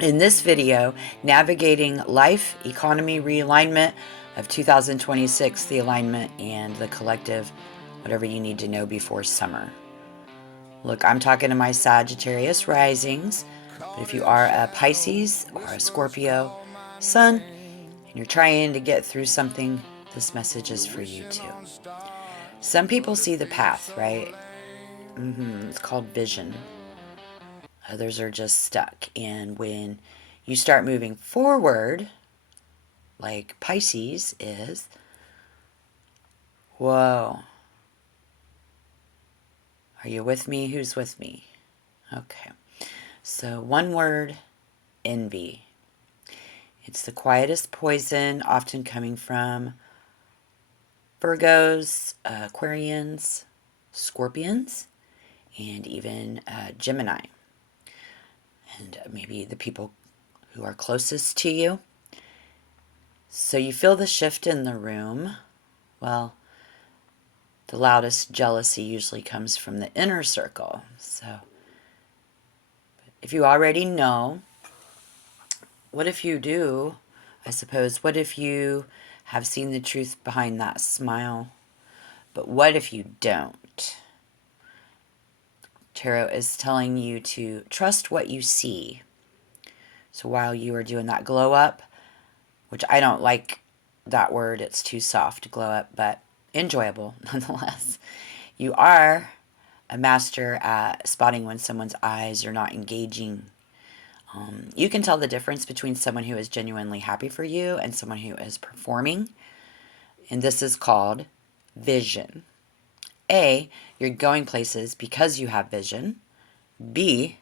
In this video, navigating life, economy, realignment of 2026, the alignment and the collective, whatever you need to know before summer. Look, I'm talking to my Sagittarius risings, but if you are a Pisces or a Scorpio sun and you're trying to get through something, this message is for you too. Some people see the path, right? It's called vision. Others are just stuck. And when you start moving forward, like Pisces is, whoa. Are you with me? Who's with me? Okay. So one word, envy. It's the quietest poison, often coming from Virgos, Aquarians, Scorpions, and even Gemini. And maybe the people who are closest to you. So you feel the shift in the room. Well, the loudest jealousy usually comes from the inner circle. So if you already know, what if you do? I suppose, what if you have seen the truth behind that smile? But what if you don't? Tarot is telling you to trust what you see. So while you are doing that glow up, which I don't like that word, it's too soft, glow up, but enjoyable nonetheless. You are a master at spotting when someone's eyes are not engaging. You can tell the difference between someone who is genuinely happy for you and someone who is performing. And this is called vision. A, you're going places because you have vision. B,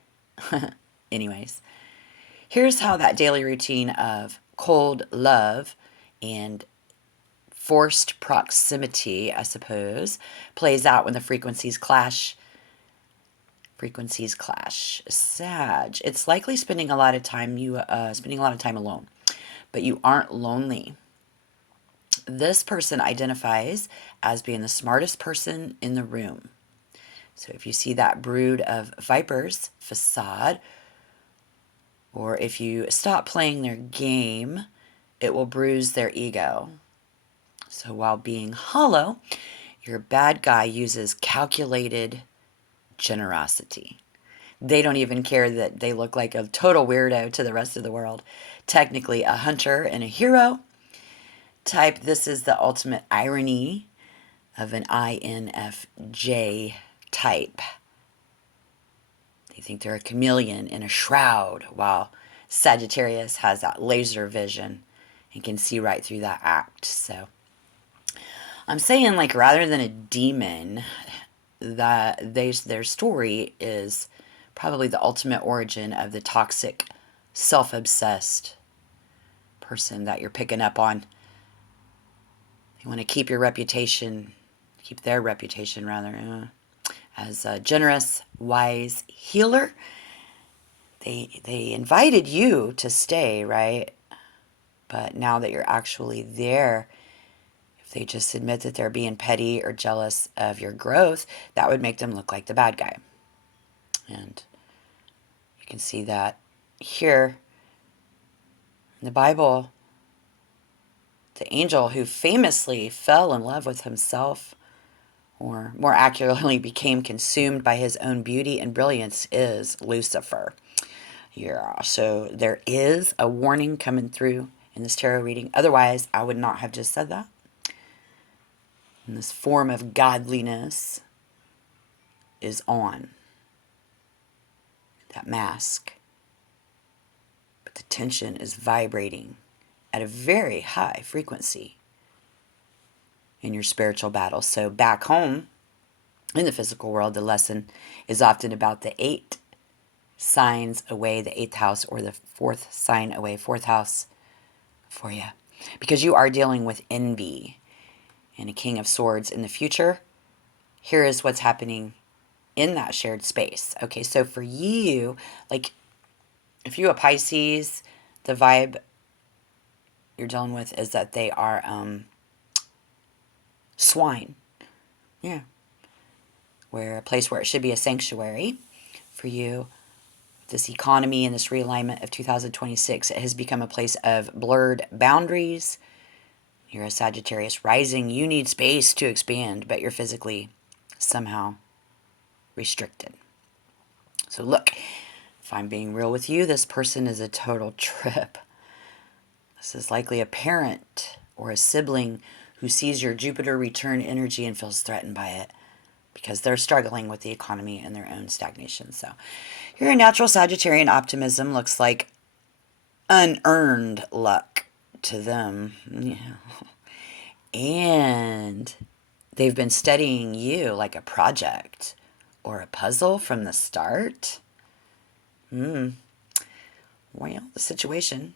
anyways, here's how that daily routine of cold love and forced proximity, I suppose, plays out when the frequencies clash. Frequencies clash. Sag. It's likely spending a lot of time alone, but you aren't lonely. This person identifies as being the smartest person in the room. So if you see that brood of vipers facade, or if you stop playing their game, it will bruise their ego. So while being hollow, your bad guy uses calculated generosity. They don't even care that they look like a total weirdo to the rest of the world. Technically a hunter and a hero type. This is the ultimate irony of an INFJ type. They think they're a chameleon in a shroud, while Sagittarius has that laser vision and can see right through that act. So I'm saying, like, rather than a demon, that their story is probably the ultimate origin of the toxic, self-obsessed person that you're picking up on. You want to keep your reputation, keep their reputation rather, as a generous, wise healer. They invited you to stay, right? But now that you're actually there, if they just admit that they're being petty or jealous of your growth, that would make them look like the bad guy. And you can see that here in the Bible. The angel who famously fell in love with himself, or more accurately became consumed by his own beauty and brilliance, is Lucifer. Yeah, so there is a warning coming through in this tarot reading. Otherwise, I would not have just said that. And this form of godliness is on. That mask. But the tension is vibrating at a very high frequency in your spiritual battle. So back home in the physical world, the lesson is often about the 8 signs away, the 8th house, or the 4th sign away, 4th house for you. Because you are dealing with envy and a King of Swords in the future. Here is what's happening in that shared space. Okay, so for you, like, if you're a Pisces, the vibe you're dealing with is that they are swine. Yeah. Where a place where it should be a sanctuary for you, this economy and this realignment of 2026, it has become a place of blurred boundaries. You're a Sagittarius rising. You need space to expand, but you're physically somehow restricted. So look, if I'm being real with you, this person is a total trip. This is likely a parent or a sibling who sees your Jupiter return energy and feels threatened by it because they're struggling with the economy and their own stagnation. So your natural Sagittarian optimism looks like unearned luck to them. Yeah. And they've been studying you like a project or a puzzle from the start. Well, the situation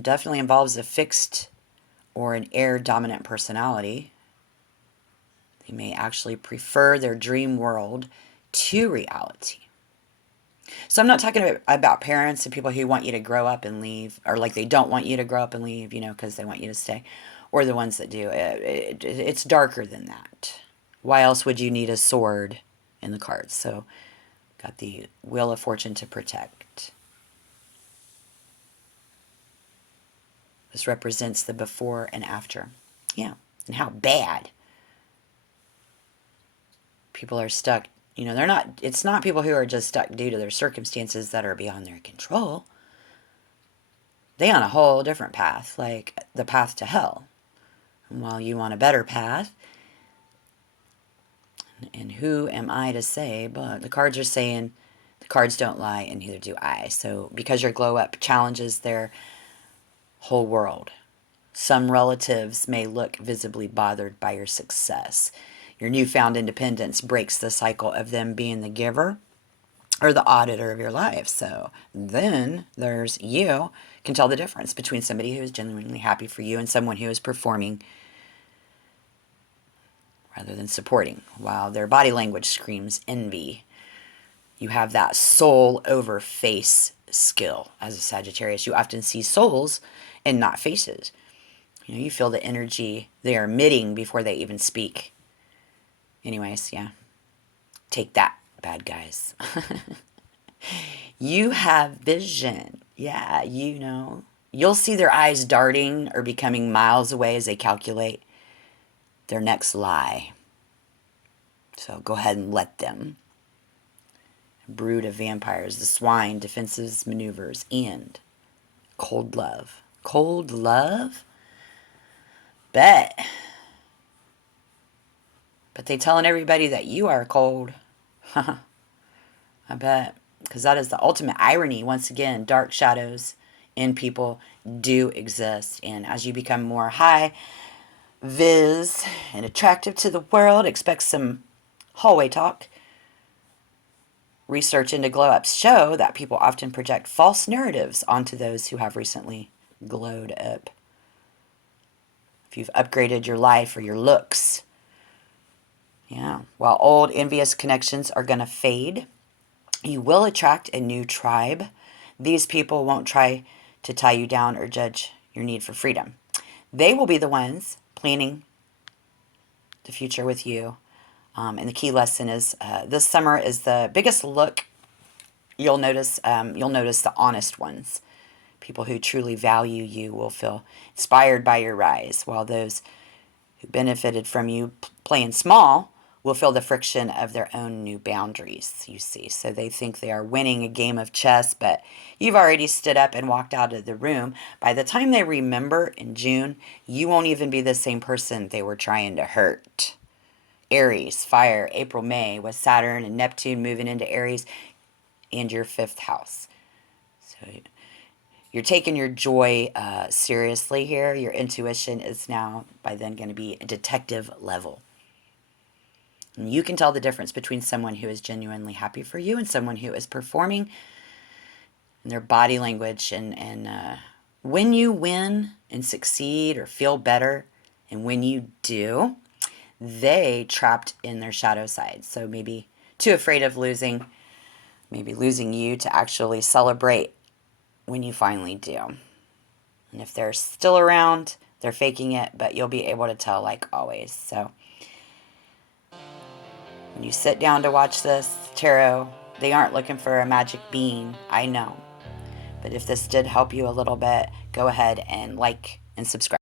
definitely involves a fixed or an air dominant personality. They may actually prefer their dream world to reality. So I'm not talking about parents and people who want you to grow up and leave, or like they don't want you to grow up and leave, because they want you to stay, or the ones that do. It's darker than that. Why else would you need a sword in the cards? So got the Wheel of Fortune to protect. This represents the before and after. Yeah, and how bad people are stuck. It's not people who are just stuck due to their circumstances that are beyond their control. They on a whole different path, like the path to hell. And while you on a better path, and who am I to say, but the cards are saying the cards don't lie and neither do I. So because your glow up challenges their whole world, some relatives may look visibly bothered by your success. Your newfound independence breaks the cycle of them being the giver or the auditor of your life. So then there's you can tell the difference between somebody who is genuinely happy for you and someone who is performing rather than supporting, while their body language screams envy. You have that soul over face skill as a Sagittarius. You often see souls and not faces. You feel the energy they are emitting before they even speak. Anyways, yeah. Take that, bad guys. You have vision. Yeah, You'll see their eyes darting or becoming miles away as they calculate their next lie. So go ahead and let them. Brood of vampires, the swine, defensive maneuvers, and cold love. Cold love? Bet. But they telling everybody that you are cold. I bet. Because that is the ultimate irony. Once again, dark shadows in people do exist. And as you become more high vis and attractive to the world, expect some hallway talk. Research into glow ups show that people often project false narratives onto those who have recently glowed up. If you've upgraded your life or your looks. Yeah. While old envious connections are going to fade, you will attract a new tribe. These people won't try to tie you down or judge your need for freedom. They will be the ones planning the future with you. And the key lesson is this summer is the biggest look. You'll notice the honest ones. People who truly value you will feel inspired by your rise, while those who benefited from you playing small will feel the friction of their own new boundaries, you see. So they think they are winning a game of chess, but you've already stood up and walked out of the room. By the time they remember in June, you won't even be the same person they were trying to hurt. Aries, fire, April, May, with Saturn and Neptune moving into Aries and your 5th house. So you're taking your joy seriously here. Your intuition is now, by then, going to be a detective level. And you can tell the difference between someone who is genuinely happy for you and someone who is performing in their body language. And when you win and succeed or feel better, and when you do, they trapped in their shadow side. So maybe too afraid of losing, maybe losing you to actually celebrate when you finally do. And if they're still around, they're faking it, but you'll be able to tell like always. So when you sit down to watch this tarot, They aren't looking for a magic bean, I know. But if this did help you a little bit, go ahead and like and subscribe.